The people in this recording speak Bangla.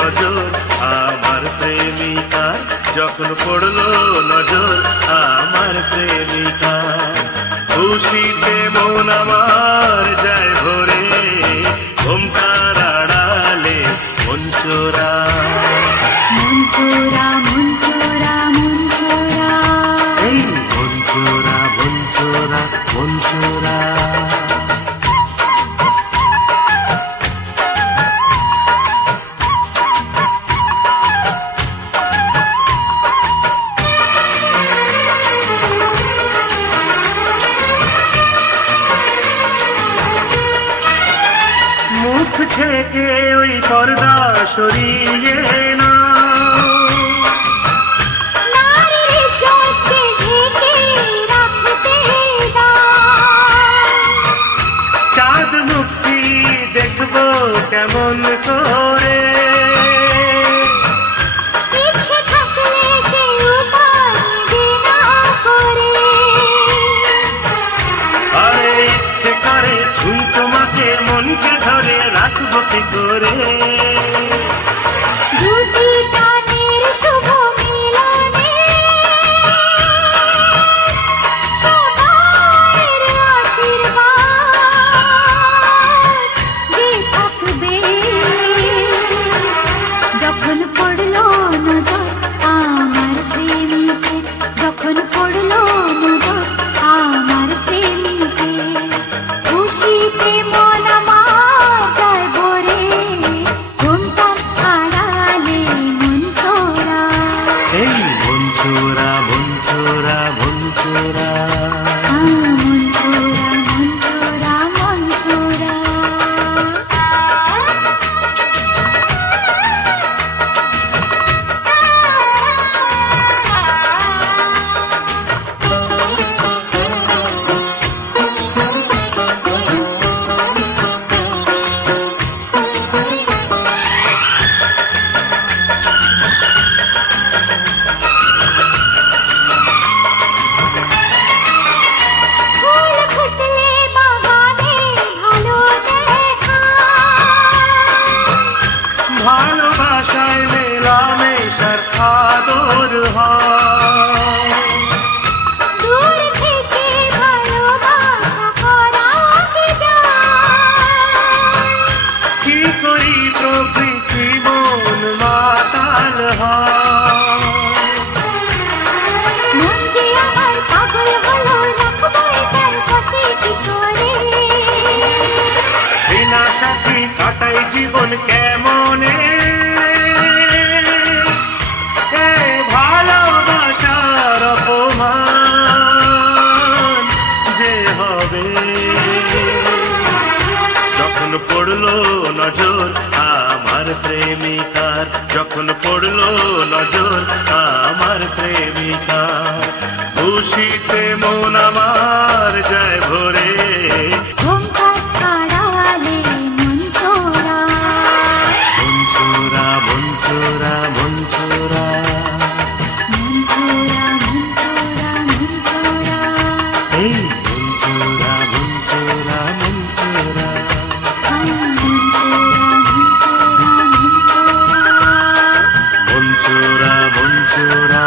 নজর আমার প্রেমিকা, যখন পড়লো নজর আমার প্রেমিকা। খুশিতে মন আমার যায় ভরে, ঘুমটার আড়ালে মন চোরা। মন চোরা, মন চোরা, মন চোরা, এই মন চোরা, মন চোরা, মন চোরা। মুখ থেকে ওই পর্দা সরিয়ে না, নারীর ইজ্জতকে ঢেকে রাখতে দাও। চাঁদ মুক্তি দেখবো কেমন করে, ইচ্ছে থাকলে সে উপায় বিনা করে। আরে ইচ্ছে করে তুই তোমাকে মনকে ধরে রাখবো কি করে। দুটি প্রাণের শুভ মিলনে সবার আশীর্বাদ যে থাকবে। যখন পড়লো নজর আমার প্রেমিকে, যখন পড়লো নজর আমার প্রেমিকে, খুশিতে মন আমার যায় ভরে, ঘুমটার আড়ালে মন চোরা। এই মন চোরা, মন চোরা, মন চোরা। মন চোরা, মন চোরা, মন চোরা। ফুল ফুটলে বাগানে ভালো দেখা, ভালোবাসায় মেলামেশার আদর হয়, দূর থেকে ভালোবাসা করা যায়। কি করি প্রকৃতি মন মাতাল হয়। মন যে আমার পাগল হলো, রাখবো এটার পাশে কি করে। বিনা সাথী কাটাই জীবন কেমনে, এ ভালোবাসার অপমান যে হবে। যখন পড়লো নজর আমার প্রেমিকার, যখন পড়লো নজর আমার প্রেমিকার, খুশিতে মন আমার যায় ভরে। ঘুমটার আড়ালে মন চোরা। মন চোরা, মন চোরা, মন চোরা। মন চোরা, মন চোরা, মন চোরা। এই মন চোরা, মন চোরা, মন চোরা। মন চোরা, মন চোরা, মন চোরা। মন চোরা, মন চোরা,